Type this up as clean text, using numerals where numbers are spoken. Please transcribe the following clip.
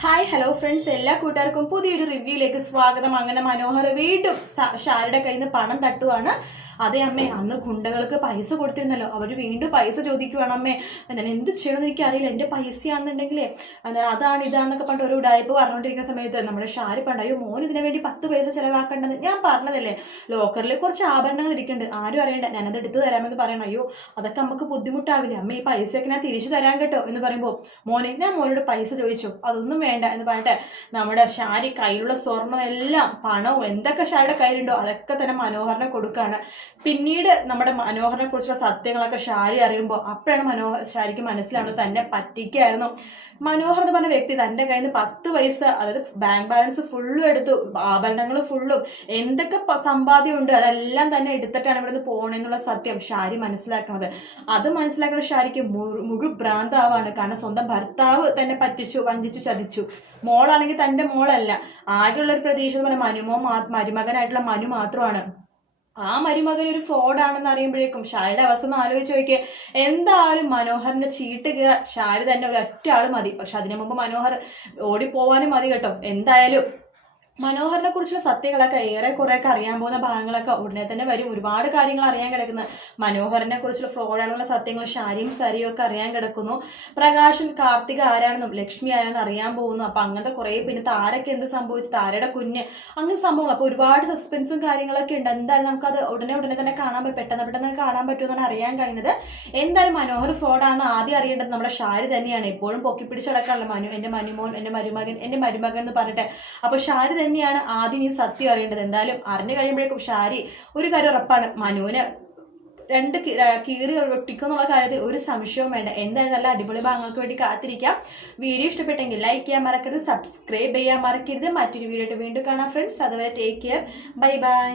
Hi hello friends, എല്ലാ കൂട്ടുകാർക്കും പുതിയൊരു റിവ്യൂയിലേക്ക് സ്വാഗതം. അങ്ങനെ മനോഹർ വീണ്ടും ഷാരുടെ കയ്യിൽ നിന്ന് പണം തട്ടുവാണ്. അതെ അമ്മേ, അന്ന് ഗുണ്ടകൾക്ക് പൈസ കൊടുത്തിരുന്നല്ലോ, അവർ വീണ്ടും പൈസ ചോദിക്കുവാണ്. അമ്മേ, ഞാൻ എന്ത് ചെയ്യണമെന്ന് എനിക്കറിയില്ല, എൻ്റെ പൈസയാണെന്നുണ്ടെങ്കിലേ അതാണ് ഇതാണെന്നൊക്കെ പണ്ട് ഒരു ഉടായ്പ പറഞ്ഞുകൊണ്ടിരിക്കുന്ന സമയത്ത് നമ്മുടെ ഷാരി പണ്ട് അയ്യോ മോൻ ഇതിനു വേണ്ടി 10 പൈസ ചിലവാക്കേണ്ടത് ഞാൻ പറഞ്ഞതല്ലേ, ലോക്കറിൽ കുറച്ച് ആഭരണങ്ങൾ ഇരിക്കുന്നുണ്ട്, ആരും അറിയണ്ട, ഞാനത് എടുത്തു തരാമെന്ന് പറയണം. അയ്യോ അതൊക്കെ നമുക്ക് ബുദ്ധിമുട്ടാവില്ല അമ്മ, ഈ പൈസയൊക്കെ ഞാൻ തിരിച്ചു തരാൻ കേട്ടോ എന്ന് പറയുമ്പോൾ മോനെ ഞാൻ മോനോട് പൈസ ചോദിച്ചു, അതൊന്നും വേണ്ട എന്ന് പറഞ്ഞിട്ട് നമ്മുടെ ഷാരി കയ്യിലുള്ള സ്വർണ്ണം എല്ലാം പണവും എന്തൊക്കെ ഷാരിയുടെ കയ്യിലുണ്ടോ അതൊക്കെ തന്നെ മനോഹറിനെ കൊടുക്കുകയാണ്. പിന്നീട് നമ്മുടെ മനോഹറിനെ കുറിച്ചുള്ള സത്യങ്ങളൊക്കെ ഷാരി അറിയുമ്പോൾ അപ്പോഴാണ് ഷാരിക്ക് മനസ്സിലാവുന്നത് തന്നെ പറ്റിക്കായിരുന്നു. മനോഹർ എന്ന് പറഞ്ഞ വ്യക്തി തൻ്റെ കയ്യിൽ നിന്ന് 10 പൈസ, അതായത് ബാങ്ക് ബാലൻസ് ഫുള്ളും എടുത്തു, ആഭരണങ്ങൾ ഫുള്ളും എന്തൊക്കെ സമ്പാദ്യം ഉണ്ട് അതെല്ലാം തന്നെ എടുത്തിട്ടാണ് ഇവിടുന്ന് പോകണമെന്നുള്ള സത്യം ഷാരി മനസ്സിലാക്കുന്നത്. അത് മനസ്സിലാക്കുന്ന ഷാരിക്ക് ഭ്രാന്താവാണ്. കാരണം സ്വന്തം ഭർത്താവ് തന്നെ പറ്റിച്ചു, വഞ്ചിച്ചു, ചതിച്ചു. മോളാണെങ്കിൽ തൻ്റെ മോളല്ല, ആകെയുള്ള ഒരു പ്രതീക്ഷ എന്ന് പറഞ്ഞാൽ മരുമകനായിട്ടുള്ള മനു മാത്രമാണ്. ആ മരുമകൻ ഒരു ഫ്രോഡാണെന്ന് അറിയുമ്പോഴേക്കും ഷാരിയുടെ അവസ്ഥ ഒന്ന് ആലോചിച്ച് നോക്കിയേ. എന്തായാലും മനോഹറിന്റെ ചീട്ട് കീറാൻ ഷാരി തന്നെ ഒരൊറ്റ ആൾ മതി. പക്ഷെ അതിനു മുമ്പ് മനോഹർ ഓടിപ്പോവാനും മതി കേട്ടോ. എന്തായാലും മനോഹറിനെ കുറിച്ചുള്ള സത്യങ്ങളൊക്കെ ഏറെ കുറെയൊക്കെ അറിയാൻ പോകുന്ന ഭാഗങ്ങളൊക്കെ ഉടനെ തന്നെ വരും. ഒരുപാട് കാര്യങ്ങൾ അറിയാൻ കിടക്കുന്നത് മനോഹറിനെ കുറിച്ചുള്ള ഫ്രോഡാണെന്നുള്ള സത്യങ്ങൾ ഷാരിയും സരിയും ഒക്കെ അറിയാൻ കിടക്കുന്നു. പ്രകാശൻ കാർത്തിക ആരാണെന്നും ലക്ഷ്മി ആരാണെന്നും അറിയാൻ പോകുന്നു. അപ്പൊ അങ്ങനത്തെ കുറെ, പിന്നെ താരയ്ക്ക് എന്ത് സംഭവിച്ചു, താരയുടെ കുഞ്ഞ്, അങ്ങനെ സംഭവങ്ങൾ. അപ്പൊ ഒരുപാട് സസ്പെൻസും കാര്യങ്ങളൊക്കെ ഉണ്ട്. എന്തായാലും നമുക്കത് ഉടനെ തന്നെ കാണാൻ പറ്റും, പെട്ടെന്ന് കാണാൻ പറ്റുമെന്നാണ് അറിയാൻ കഴിയുന്നത്. എന്തായാലും മനോഹർ ഫ്രോഡാണെന്ന് ആദ്യം അറിയേണ്ടത് നമ്മുടെ ഷാരി തന്നെയാണ്. എപ്പോഴും പൊക്കി പിടിച്ചടക്കാനുള്ള എന്റെ മനുമോൻ, എന്റെ മരുമകൻ എന്ന് പറഞ്ഞിട്ട്. അപ്പൊ ഷാരി തന്നെയാണ് ആദ്യം ഈ സത്യം അറിയേണ്ടത്. എന്തായാലും അറിഞ്ഞു കഴിയുമ്പോഴേക്കും ഷാരി ഒരു കാര്യം ഉറപ്പാണ്, മനുവിന് 2 കീറി ഒട്ടിക്കുന്നുള്ള കാര്യത്തിൽ ഒരു സംശയവും വേണ്ട. എന്തായാലും നല്ല അടിപൊളി ഭാഗങ്ങൾക്ക് വേണ്ടി കാത്തിരിക്കാം. വീഡിയോ ഇഷ്ടപ്പെട്ടെങ്കിൽ ലൈക്ക് ചെയ്യാൻ മറക്കരുത്, സബ്സ്ക്രൈബ് ചെയ്യാൻ മറക്കരുത്. മറ്റൊരു വീഡിയോ ആയിട്ട് വീണ്ടും കാണാം ഫ്രണ്ട്സ്. അതുവരെ ടേക്ക് കെയർ, ബൈ ബൈ.